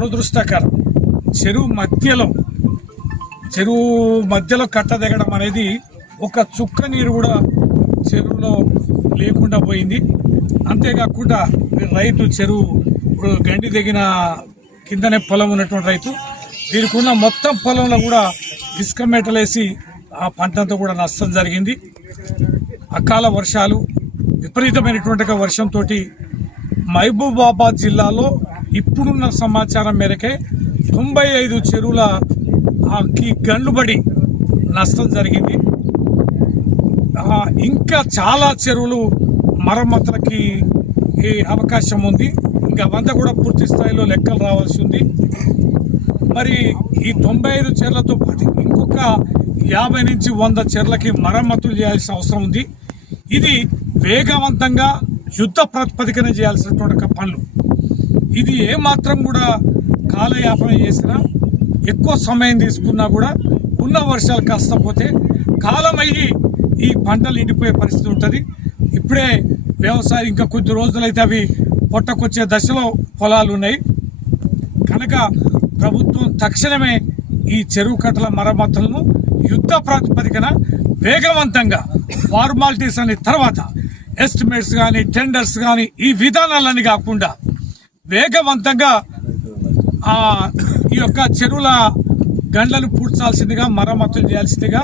దురదృష్టకరం. చెరువు మధ్యలో చెరువు మధ్యలో కట్ట దిగడం అనేది ఒక చుక్క నీరు కూడా చెరువులో లేకుండా పోయింది. అంతేకాకుండా రైతు చెరువు ఇప్పుడు గండి దిగిన కిందనే పొలం ఉన్నటువంటి రైతు దీనికి ఉన్న మొత్తం పొలంలో కూడా ఇసుక మెటలేసి ఆ పంటంతా కూడా నష్టం జరిగింది. అకాల వర్షాలు విపరీతమైనటువంటి వర్షంతో మహబూబాబాద్ జిల్లాలో ఇప్పుడున్న సమాచారం మేరకే తొంభై ఐదు చెరువుల గండుబడి నష్టం జరిగింది. ఇంకా చాలా చెరువులు మరమ్మతులకి అవకాశం ఉంది. ఇంకా అవంతా కూడా పూర్తి స్థాయిలో లెక్కలు రావాల్సి ఉంది. మరి ఈ తొంభై ఐదు చెర్లతో పాటు ఇంకొక యాభై నుంచి వంద చెర్లకి మరమ్మతులు చేయాల్సిన అవసరం ఉంది. ఇది వేగవంతంగా యుద్ధ ప్రాతిపదికన చేయాల్సినటువంటి పనులు. ఇది ఏమాత్రం కూడా కాలయాపన చేసినా ఎక్కువ సమయం తీసుకున్నా కూడా ఉన్న వర్షాలు కాస్తపోతే కాలమయ్యి ఈ పంటలు ఎండిపోయే పరిస్థితి ఉంటుంది. ఇప్పుడే వ్యవసాయం ఇంకా కొద్ది రోజులైతే అవి పొట్టకొచ్చే దశలో పొలాలు ఉన్నాయి. కనుక ప్రభుత్వం తక్షణమే ఈ చెరువు కట్టల మరమ్మతులను యుద్ధ ప్రాతిపదికన వేగవంతంగా ఫార్మాలిటీస్ అనే తర్వాత ఎస్టిమేట్స్ కానీ టెండర్స్ కానీ ఈ విధానాలన్నీ కాకుండా వేగవంతంగా ఈ యొక్క చెరువుల గండ్లను పూడ్చాల్సిందిగా మరమ్మతులు చేయాల్సిందిగా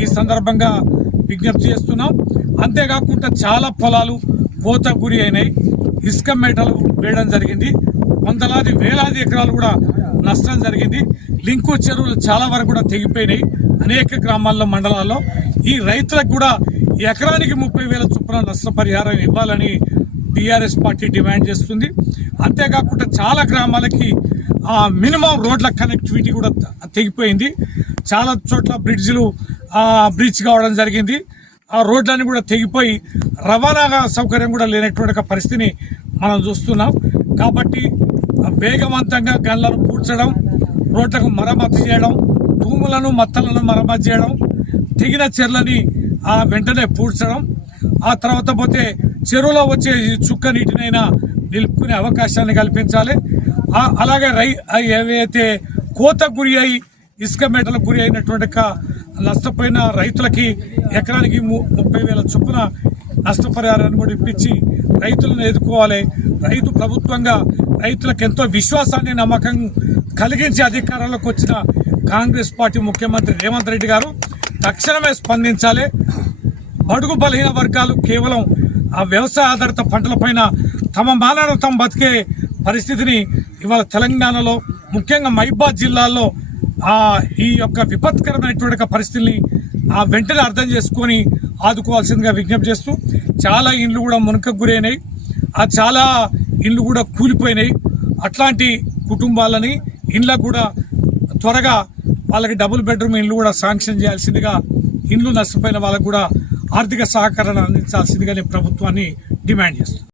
ఈ సందర్భంగా విజ్ఞప్తి చేస్తున్నాం. అంతేకాకుండా చాలా పొలాలు కోత గురి అయినాయి. ఇసుక మేటలు వేయడం జరిగింది. వందలాది వేలాది ఎకరాలు కూడా నష్టం జరిగింది. లింకు చెరువులు చాలా వరకు కూడా తెగిపోయినాయి. అనేక గ్రామాల్లో మండలాల్లో. ఈ రైతులకు కూడా ఎకరానికి ముప్పై వేల కూడా నష్టపరిహారం ఇవ్వాలని టీఆర్ఎస్ పార్టీ డిమాండ్ చేస్తుంది. అంతేకాకుండా చాలా గ్రామాలకి ఆ మినిమం రోడ్ల కనెక్టివిటీ కూడా తెగిపోయింది. చాలా చోట్ల బ్రిడ్జ్లు బ్రిడ్జ్ కావడం జరిగింది. ఆ రోడ్లన్నీ కూడా తెగిపోయి రవాణా సౌకర్యం కూడా లేనటువంటి పరిస్థితిని మనం చూస్తున్నాం. కాబట్టి వేగవంతంగా గన్లను పూడ్చడం రోడ్లకు మరమ్మతు చేయడం తూములను మత్తలను మరమ్మతు చేయడం తెగిన చెర్లని ఆ వెంటనే పూడ్చడం ఆ తర్వాత పోతే చెరువులో వచ్చే చుక్క నీటినైనా నిలుపుకునే అవకాశాన్ని కల్పించాలి. అలాగే రై ఏవైతే కోత గురి అయి ఇసుక మేటలకు గురి అయినటువంటి నష్టపోయిన రైతులకి ఎకరానికి ము- ముప్పై వేల చొప్పున నష్టపరిహారాన్ని కూడా ఇప్పించి రైతులను ఎదుర్కోవాలి. రైతు ప్రభుత్వంగా రైతులకు ఎంతో విశ్వాసాన్ని నమ్మకం కలిగించి అధికారంలోకి వచ్చిన కాంగ్రెస్ పార్టీ ముఖ్యమంత్రి రేవంత్ రెడ్డి గారు తక్షణమే స్పందించాలి. బడుగు బలహీన వర్గాలు కేవలం ఆ వ్యవసాయ ఆధారిత పంటలపైన తమ మానవ తమ బతికే పరిస్థితిని ఇవాళ తెలంగాణలో ముఖ్యంగా మైబాద్ జిల్లాలో ఆ ఈ యొక్క విపత్కరమైనటువంటి పరిస్థితిని ఆ వెంటనే అర్థం చేసుకొని ఆదుకోవాల్సిందిగా విజ్ఞప్తి చేస్తూ చాలా ఇండ్లు కూడా మునకకు గురైనాయి. ఆ చాలా ఇండ్లు కూడా కూలిపోయినాయి. అట్లాంటి కుటుంబాలని ఇండ్లకు కూడా త్వరగా వాళ్ళకి డబుల్ బెడ్రూమ్ ఇండ్లు కూడా శాంక్షన్ చేయాల్సిందిగా ఇండ్లు నష్టపోయిన వాళ్ళకు కూడా ఆర్థిక సహకారాన్ని అందించాల్సిందిగా నేను ప్రభుత్వాన్ని డిమాండ్ చేస్తున్నాను